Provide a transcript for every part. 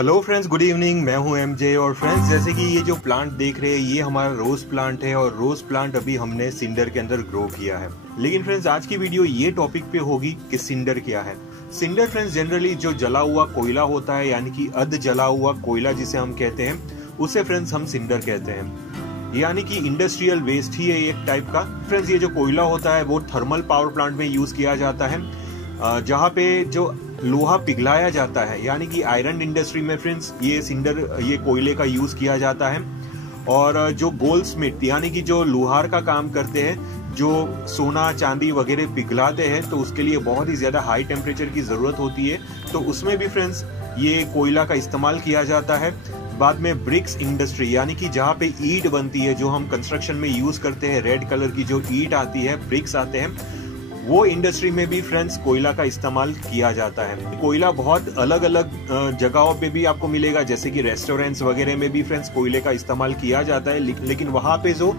Hello friends, good evening. मैं हूं MJ. और फ्रेंड्स, जैसे कि ये जो प्लांट देख रहे हैं ये हमारा रोज प्लांट है और रोज प्लांट अभी हमने सिंडर के अंदर ग्रो किया है। लेकिन फ्रेंड्स, आज की वीडियो ये टॉपिक पे होगी कि सिंडर क्या है। सिंडर फ्रेंड्स जनरली जो जला हुआ कोयला होता है, यानी कि अध जला हुआ कोयला जिसे हम कहते हैं, उसे फ्रेंड्स हम सिंडर कहते हैं। यानी कि इंडस्ट्रियल वेस्ट ही है एक टाइप का। फ्रेंड्स, ये जो कोयला होता है वो थर्मल पावर प्लांट में यूज किया जाता है, जहाँ पे जो लोहा पिघलाया जाता है, यानी कि आयरन इंडस्ट्री में फ्रेंड्स ये सिंडर, ये कोयले का यूज किया जाता है। और जो गोल्ड स्मिथ यानी कि जो लोहार का काम करते हैं, जो सोना चांदी वगैरह पिघलाते हैं, तो उसके लिए बहुत ही ज्यादा हाई टेम्परेचर की जरूरत होती है, तो उसमें भी फ्रेंड्स ये कोयला का इस्तेमाल किया जाता है। बाद में ब्रिक्स इंडस्ट्री, यानी कि जहाँ पे ईंट बनती है, जो हम कंस्ट्रक्शन में यूज करते हैं, रेड कलर की जो ईंट आती है, ब्रिक्स आते हैं, वो इंडस्ट्री में भी फ्रेंड्स कोयला का इस्तेमाल किया जाता है। कोयला बहुत अलग अलग जगहों पे भी आपको मिलेगा, जैसे कि रेस्टोरेंट्स वगैरह में भी फ्रेंड्स कोयले का इस्तेमाल किया जाता है। लेकिन वहां पे जो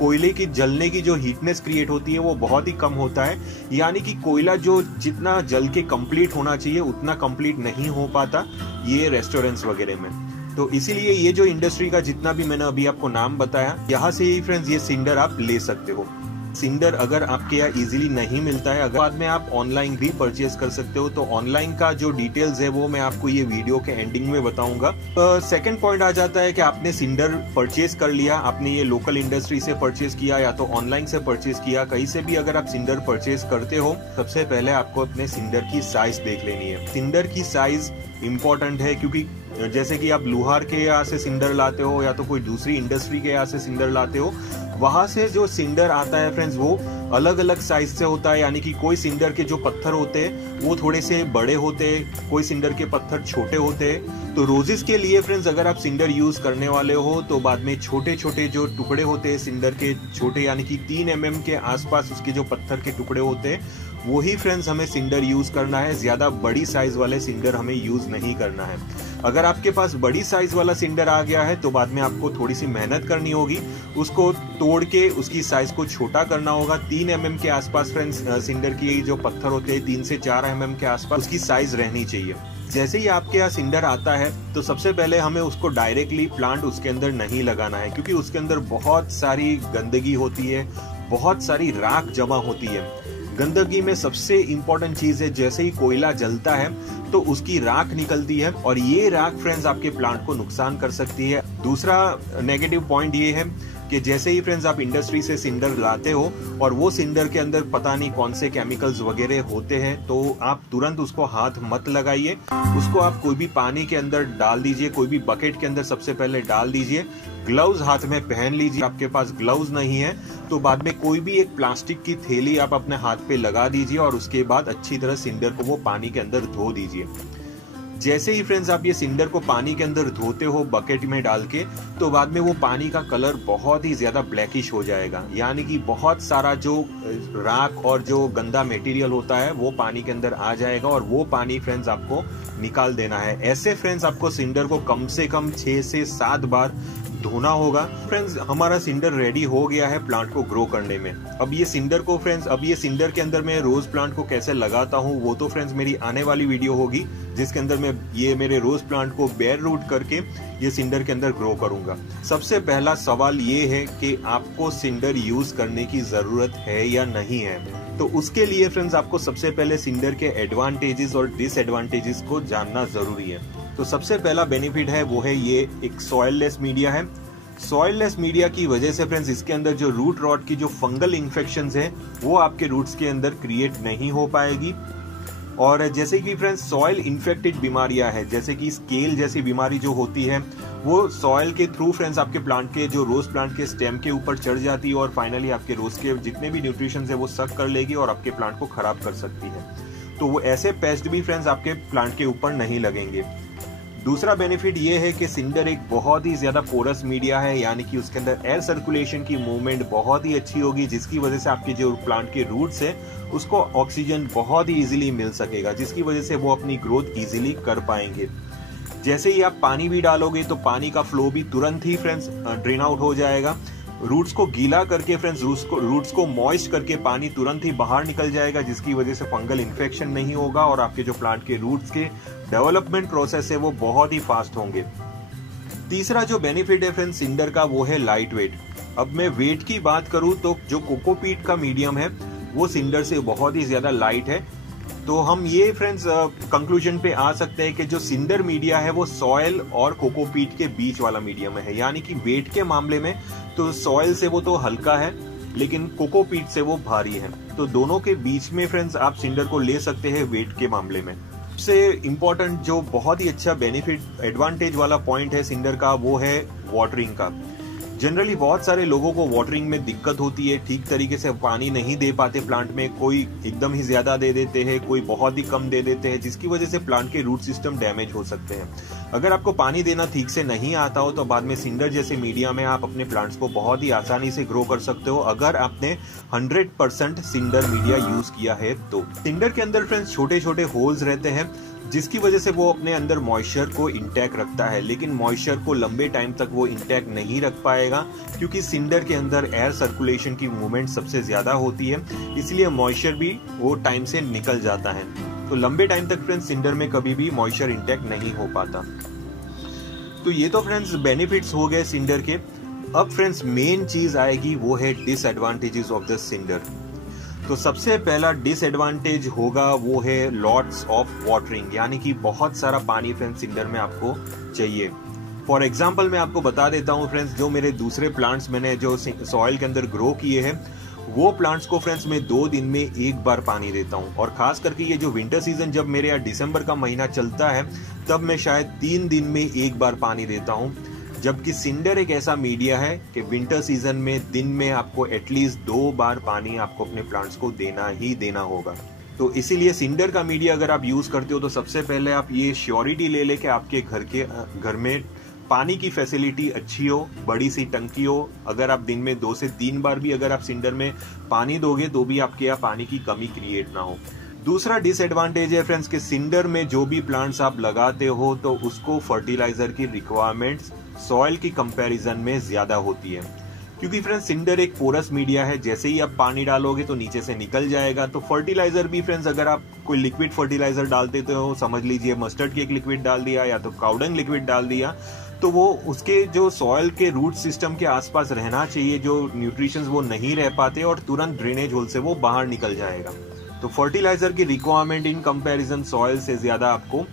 कोयले की जलने की जो हीटनेस क्रिएट होती है वो बहुत ही कम होता है, यानी कि कोयला जो जितना जल के कंप्लीट होना चाहिए उतना कंप्लीट नहीं हो पाता ये रेस्टोरेंट्स वगैरह में। तो इसीलिए ये जो इंडस्ट्री का जितना भी मैंने अभी आपको नाम बताया, यहाँ से ही फ्रेंड्स ये सिंडर आप ले सकते हो। सिंडर अगर आपके यहाँ इजीली नहीं मिलता है, अगर बाद में आप ऑनलाइन भी परचेज कर सकते हो, तो ऑनलाइन का जो डिटेल्स है वो मैं आपको ये वीडियो के एंडिंग में बताऊंगा। सेकंड पॉइंट आ जाता है कि आपने सिंडर परचेज कर लिया, आपने ये लोकल इंडस्ट्री से परचेज किया या तो ऑनलाइन से परचेज किया, कहीं से भी अगर आप सिंडर परचेज करते हो, सबसे पहले आपको अपने सिंडर की साइज देख लेनी है। सिंडर की साइज इम्पोर्टेंट है, क्योंकि जैसे कि आप लोहार के यहाँ से सिंडर लाते हो या तो कोई दूसरी इंडस्ट्री के यहाँ से सिंडर लाते हो, वहां से जो सिंडर आता है फ्रेंड्स वो अलग अलग साइज से होता है। यानी कि कोई सिंडर के जो पत्थर होते हैं वो थोड़े से बड़े होते हैं, कोई सिंडर के पत्थर छोटे होते हैं। तो रोजेस के लिए फ्रेंड्स अगर आप सिंडर यूज करने वाले हो, तो बाद में छोटे छोटे जो टुकड़े होते हैं सिंडर के, छोटे यानी कि 3 mm के आसपास उसके जो पत्थर के टुकड़े होते हैं, वही फ्रेंड्स हमें सिंडर यूज करना है। ज्यादा बड़ी साइज वाले सिंडर हमें यूज नहीं करना है। अगर आपके पास बड़ी साइज वाला सिंडर आ गया है तो बाद में आपको थोड़ी सी मेहनत करनी होगी, उसको तोड़ के उसकी साइज को छोटा करना होगा। 3 mm के आसपास फ्रेंड्स सिंडर की जो पत्थर होते हैं 3 से 4 mm के आसपास उसकी साइज रहनी चाहिए। जैसे ही आपके यहाँ सिंडर आता है तो सबसे पहले हमें उसको डायरेक्टली प्लांट उसके अंदर नहीं लगाना है, क्योंकि उसके अंदर बहुत सारी गंदगी होती है, बहुत सारी राख जमा होती है। गंदगी में सबसे इम्पोर्टेंट चीज है, जैसे ही कोयला जलता है तो उसकी राख निकलती है, और ये राख फ्रेंड्स आपके प्लांट को नुकसान कर सकती है। दूसरा नेगेटिव पॉइंट ये है कि जैसे ही फ्रेंड्स आप इंडस्ट्री से सिंडर लाते हो और वो सिंडर के अंदर पता नहीं कौन से केमिकल्स वगैरह होते हैं, तो आप तुरंत उसको हाथ मत लगाइए। उसको आप कोई भी पानी के अंदर डाल दीजिए, कोई भी बकेट के अंदर सबसे पहले डाल दीजिए। ग्लव्स हाथ में पहन लीजिए। आपके पास ग्लव्स नहीं है तो बाद में कोई भी एक प्लास्टिक की थैली आप अपने हाथ पे लगा दीजिए, और उसके बाद अच्छी तरह सिंडर को वो पानी के अंदर धो दीजिए। जैसे ही फ्रेंड्स आप ये सिंडर को पानी के अंदर धोते हो बकेट में डाल के, तो बाद में वो पानी का कलर बहुत ही ज्यादा ब्लैकिश हो जाएगा, यानी कि बहुत सारा जो राख और जो गंदा मटेरियल होता है वो पानी के अंदर आ जाएगा, और वो पानी फ्रेंड्स आपको निकाल देना है। ऐसे फ्रेंड्स आपको सिंडर को कम से कम 6 से 7 बार धोना होगा। फ्रेंड्स, हमारा सिंडर रेडी हो गया है प्लांट को ग्रो करने में। अब ये सिंडर को फ्रेंड्स, अब ये सिंडर के अंदर मैं रोज प्लांट को कैसे लगाता हूँ वो तो फ्रेंड्स मेरी आने वाली वीडियो होगी, जिसके अंदर मैं ये मेरे रोज प्लांट को बेयर रूट करके ये सिंडर के अंदर ग्रो करूंगा। सबसे पहला सवाल ये है कि आपको सिंडर यूज करने की जरूरत है या नहीं है। तो उसके लिए फ्रेंड्स आपको सबसे पहले सिंडर के एडवांटेजेस और डिसएडवांटेजेस को जानना जरूरी है। तो सबसे पहला बेनिफिट है वो है ये एक सॉइललेस मीडिया है। सॉइललेस मीडिया की वजह से फ्रेंड्स इसके अंदर जो रूट रॉट की जो फंगल इन्फेक्शंस है वो आपके रूट्स के अंदर क्रिएट नहीं हो पाएगी। और जैसे कि फ्रेंड्स सॉइल इन्फेक्टेड बीमारियां है, जैसे कि स्केल जैसी बीमारी जो होती है वो सॉइल के थ्रू फ्रेंड्स आपके प्लांट के जो रोज प्लांट के स्टेम के ऊपर चढ़ जाती है, और फाइनली आपके रोज के जितने भी न्यूट्रिशन है वो सक कर लेगी और आपके प्लांट को खराब कर सकती है। तो वो ऐसे पेस्ट भी फ्रेंड्स आपके प्लांट के ऊपर नहीं लगेंगे। दूसरा बेनिफिट ये है कि सिंडर एक बहुत ही ज्यादा पोरस मीडिया है, यानी कि उसके अंदर एयर सर्कुलेशन की मूवमेंट बहुत ही अच्छी होगी, जिसकी वजह से आपके जो प्लांट के रूट्स है उसको ऑक्सीजन बहुत ही इजीली मिल सकेगा, जिसकी वजह से वो अपनी ग्रोथ इजीली कर पाएंगे। जैसे ही आप पानी भी डालोगे तो पानी का फ्लो भी तुरंत ही फ्रेंड्स ड्रेन आउट हो जाएगा। रूट्स को गीला करके फ्रेंड्स रूट्स को मॉइस्ट करके पानी तुरंत ही बाहर निकल जाएगा, जिसकी वजह से फंगल इन्फेक्शन नहीं होगा और आपके जो प्लांट के रूट्स के डेवलपमेंट प्रोसेस है वो बहुत ही फास्ट होंगे। तीसरा जो बेनिफिट है फ्रेंड्स सिंडर का वो है लाइट वेट। अब मैं वेट की बात करूं तो जो कोकोपीट का मीडियम है वो सिंडर से बहुत ही ज्यादा लाइट है। तो हम ये फ्रेंड्स कंक्लूजन पे आ सकते हैं कि जो सिंडर मीडिया है वो सॉयल और कोकोपीट के बीच वाला मीडियम है, यानी कि वेट के मामले में तो सॉयल से वो तो हल्का है लेकिन कोकोपीट से वो भारी है। तो दोनों के बीच में फ्रेंड्स आप सिंडर को ले सकते हैं वेट के मामले में। सबसे इम्पोर्टेंट जो बहुत ही अच्छा बेनिफिट एडवांटेज वाला पॉइंट है सिंडर का वो है वाटरिंग का। जनरली बहुत सारे लोगों को वाटरिंग में दिक्कत होती है, ठीक तरीके से पानी नहीं दे पाते प्लांट में, कोई एकदम ही ज्यादा दे देते हैं, कोई बहुत ही कम दे देते हैं, जिसकी वजह से प्लांट के रूट सिस्टम डैमेज हो सकते हैं। अगर आपको पानी देना ठीक से नहीं आता हो तो बाद में सिंडर जैसे मीडिया में आप अपने प्लांट्स को बहुत ही आसानी से ग्रो कर सकते हो, अगर आपने 100% सिंडर मीडिया यूज किया है तो। सिंडर के अंदर फ्रेंड्स छोटे छोटे होल्स रहते हैं जिसकी वजह से वो अपने अंदर मॉइस्चर को इंटैक्ट रखता है, लेकिन मॉइस्चर को लंबे टाइम तक वो इंटैक्ट नहीं रख पाएगा क्योंकि सिंडर के अंदर एयर सर्कुलेशन की मूवमेंट सबसे ज्यादा होती है, इसलिए मॉइस्चर भी वो टाइम से निकल जाता है। तो लंबे टाइम तक फ्रेंड्स सिंडर में कभी भी मॉइस्चर इंटैक्ट नहीं हो पाता। तो ये तो फ्रेंड्स बेनिफिट्स हो गए सिंडर के। अब फ्रेंड्स मेन चीज आएगी वो है डिसएडवांटेजेस ऑफ द सिंडर। तो सबसे पहला डिसएडवांटेज होगा वो है लॉट्स ऑफ वाटरिंग, यानी कि बहुत सारा पानी फ्रेंड्स सिंडर में आपको चाहिए। फॉर एग्जांपल मैं आपको बता देता हूँ फ्रेंड्स, जो मेरे दूसरे प्लांट्स मैंने जो सॉइल के अंदर ग्रो किए हैं वो प्लांट्स को फ्रेंड्स मैं 2 दिन में एक बार पानी देता हूँ, और खास करके ये जो विंटर सीजन जब मेरे यहाँ दिसंबर का महीना चलता है तब मैं शायद 3 दिन में एक बार पानी देता हूँ। जबकि सिंडर एक ऐसा मीडिया है कि विंटर सीजन में दिन में आपको एटलीस्ट 2 बार पानी आपको अपने प्लांट्स को देना ही देना होगा। तो इसीलिए सिंडर का मीडिया अगर आप यूज करते हो तो सबसे पहले आप ये श्योरिटी ले ले कि आपके घर में पानी की फैसिलिटी अच्छी हो, बड़ी सी टंकी हो। अगर आप दिन में 2 से 3 बार भी अगर आप सिंडर में पानी दोगे तो भी आपके यहाँ पानी की कमी क्रिएट ना हो। दूसरा डिसएडवांटेज है फ्रेंड्स कि सिंडर में जो भी प्लांट्स आप लगाते हो तो उसको फर्टिलाइजर की रिक्वायरमेंट्स सॉइल की कंपैरिजन में ज्यादा होती है, क्योंकि फ्रेंड्स सिंडर एक पोरस मीडिया है, जैसे ही आप पानी डालोगे तो नीचे से निकल जाएगा। तो फर्टिलाइजर भी फ्रेंड्स अगर आप कोई लिक्विड फर्टिलाइजर डालते हो, समझ लीजिए मस्टर्ड की एक लिक्विड डाल दिया या तो काउडंग लिक्विड डाल दिया, तो वो उसके जो सॉइल के रूट सिस्टम के आसपास रहना चाहिए, जो न्यूट्रिशंस वो नहीं रह पाते और तुरंत ड्रेनेज होल से वो बाहर निकल जाएगा। तो फर्टिलाइजर की रिक्वायरमेंट इन कंपैरिजन सॉइल से ज्यादा आपको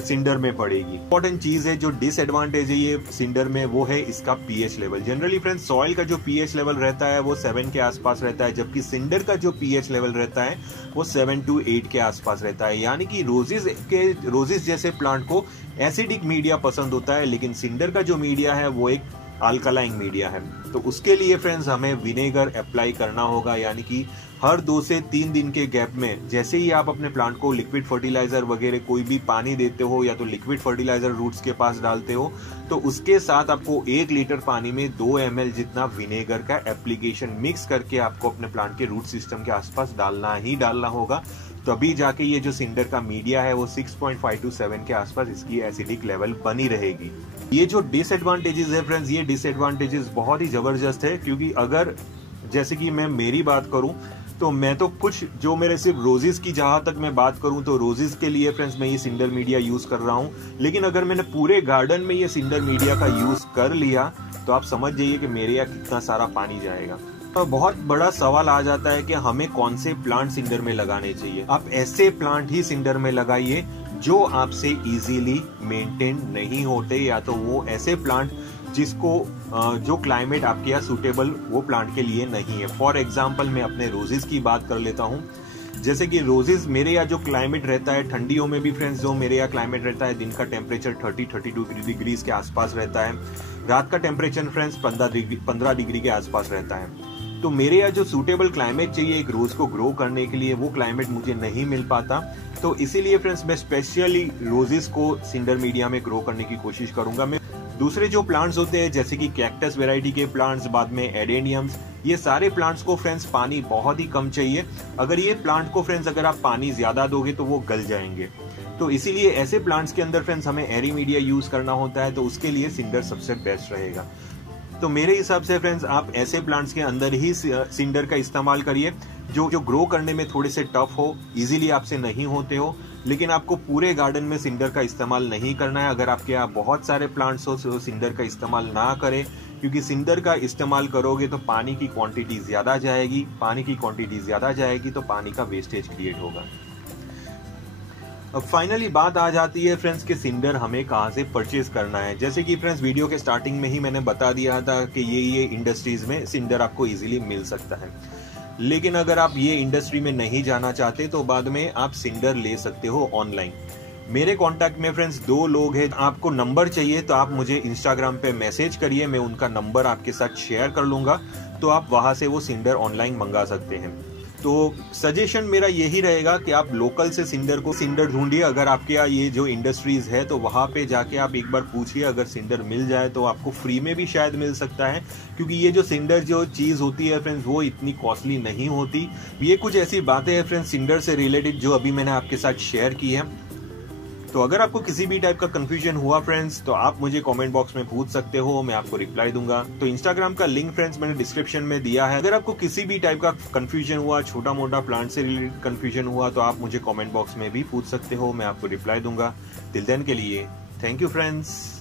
सिंडर में पड़ेगी। इंपॉर्टेंट चीज है जो डिसएडवांटेज है ये सिंडर में वो है इसका pH level. Generally friends soil का जो पीएच लेवल रहता है वो 7 के आसपास रहता है, जबकि सिंडर का जो पीएच लेवल रहता है वो 7 to 8 के आसपास रहता है। यानी कि रोजेस जैसे प्लांट को एसिडिक मीडिया पसंद होता है, लेकिन सिंडर का जो मीडिया है वो एक अल्कलाइन मीडिया है। तो उसके लिए फ्रेंड्स हमें विनेगर अप्लाई करना होगा, यानी कि हर 2 से 3 दिन के गैप में जैसे ही आप अपने प्लांट को लिक्विड फर्टिलाइजर वगैरह कोई भी पानी देते हो या तो लिक्विड फर्टिलाइजर रूट्स के पास डालते हो तो उसके साथ आपको 1 लीटर पानी में 2 ml जितना विनेगर का एप्लीकेशन मिक्स करके आपको अपने प्लांट के रूट सिस्टम के आसपास डालना ही डालना होगा। तभी जाके ये जो सिंडर का मीडिया है वो 6.5 to 7 के आसपास इसकी एसिडिक लेवल बनी रहेगी। ये जो डिसएडवांटेजेस है फ्रेंड्स, ये डिसएडवांटेजेस बहुत ही जबरदस्त है, क्योंकि अगर जैसे कि मैं मेरी बात करूं तो मैं तो कुछ जो मेरे सिर्फ रोजेस की जहां तक मैं बात करूं तो रोजेस के लिए फ्रेंड्स मैं ये सिंडर मीडिया यूज कर रहा हूं, लेकिन अगर मैंने पूरे गार्डन में ये सिंडर मीडिया का यूज कर लिया तो आप समझ जाइए कि मेरे यहाँ कितना सारा पानी जाएगा। तो बहुत बड़ा सवाल आ जाता है कि हमें कौन से प्लांट सिंडर में लगाने चाहिए। आप ऐसे प्लांट ही सिंडर में लगाइए जो आपसे इजीली मेंटेन नहीं होते, या तो वो ऐसे प्लांट जिसको जो क्लाइमेट आपके यहाँ सूटेबल वो प्लांट के लिए नहीं है। फॉर एग्जाम्पल मैं अपने रोजेस की बात कर लेता हूँ। जैसे कि रोजेस मेरे यहाँ जो क्लाइमेट रहता है, ठंडियों में भी फ्रेंड्स जो मेरे यहाँ क्लाइमेट रहता है, दिन का टेम्परेचर 30-32 डिग्रीज के आसपास रहता है, रात का टेम्परेचर फ्रेंड्स 15 डिग्री के आसपास रहता है। तो मेरे यहाँ जो सूटेबल क्लाइमेट चाहिए एक रोज को ग्रो करने के लिए वो क्लाइमेट मुझे नहीं मिल पाता। तो इसीलिए फ्रेंड्स मैं स्पेशली रोजेस को सिंडर मीडिया में ग्रो करने की कोशिश करूंगा। मैं दूसरे जो प्लांट्स होते हैं जैसे कि कैक्टस वैरायटी के प्लांट्स, बाद में एडेनियम्स, ये सारे प्लांट्स को फ्रेंड्स पानी बहुत ही कम चाहिए। अगर ये प्लांट को फ्रेंड्स अगर आप पानी ज्यादा दोगे तो वो गल जाएंगे। तो इसीलिए ऐसे प्लांट्स के अंदर फ्रेंड्स हमें एरी मीडिया यूज करना होता है, तो उसके लिए सिंडर सबसे बेस्ट रहेगा। तो मेरे हिसाब से फ्रेंड्स आप ऐसे प्लांट्स के अंदर ही सिंडर का इस्तेमाल करिए जो ग्रो करने में थोड़े से टफ हो, इजीली आपसे नहीं होते हो, लेकिन आपको पूरे गार्डन में सिंडर का इस्तेमाल नहीं करना है। अगर आपके यहाँ बहुत सारे प्लांट्स हो तो सिंडर का इस्तेमाल ना करें, क्योंकि सिंडर का इस्तेमाल करोगे तो पानी की क्वांटिटी ज्यादा जाएगी, पानी की क्वांटिटी ज्यादा जाएगी तो पानी का वेस्टेज क्रिएट होगा। अब फाइनली बात आ जाती है फ्रेंड्स कि सिंडर हमें कहाँ से परचेज करना है। जैसे कि फ्रेंड्स वीडियो के स्टार्टिंग में ही मैंने बता दिया था कि ये इंडस्ट्रीज में सिंडर आपको इजीली मिल सकता है। लेकिन अगर आप ये इंडस्ट्री में नहीं जाना चाहते तो बाद में आप सिंडर ले सकते हो ऑनलाइन। मेरे कांटेक्ट में फ्रेंड्स 2 लोग हैं। आपको नंबर चाहिए तो आप मुझे इंस्टाग्राम पे मैसेज करिए, मैं उनका नंबर आपके साथ शेयर कर लूंगा, तो आप वहां से वो सिंडर ऑनलाइन मंगा सकते हैं। तो सजेशन मेरा यही रहेगा कि आप लोकल से सिंडर ढूंढिए। अगर आपके यहाँ ये जो इंडस्ट्रीज है तो वहां पे जाके आप एक बार पूछिए, अगर सिंडर मिल जाए तो आपको फ्री में भी शायद मिल सकता है, क्योंकि ये जो सिंडर जो चीज होती है फ्रेंड्स वो इतनी कॉस्टली नहीं होती। ये कुछ ऐसी बातें हैं फ्रेंड्स सिंडर से रिलेटेड जो अभी मैंने आपके साथ शेयर की है। तो अगर आपको किसी भी टाइप का कंफ्यूजन हुआ फ्रेंड्स तो आप मुझे कमेंट बॉक्स में पूछ सकते हो, मैं आपको रिप्लाई दूंगा। तो इंस्टाग्राम का लिंक फ्रेंड्स मैंने डिस्क्रिप्शन में दिया है। अगर आपको किसी भी टाइप का कंफ्यूजन हुआ, छोटा मोटा प्लांट से रिलेटेड कंफ्यूजन हुआ, तो आप मुझे कमेंट बॉक्स में भी पूछ सकते हो, मैं आपको रिप्लाई दूंगा। टिल देन के लिए थैंक यू फ्रेंड्स।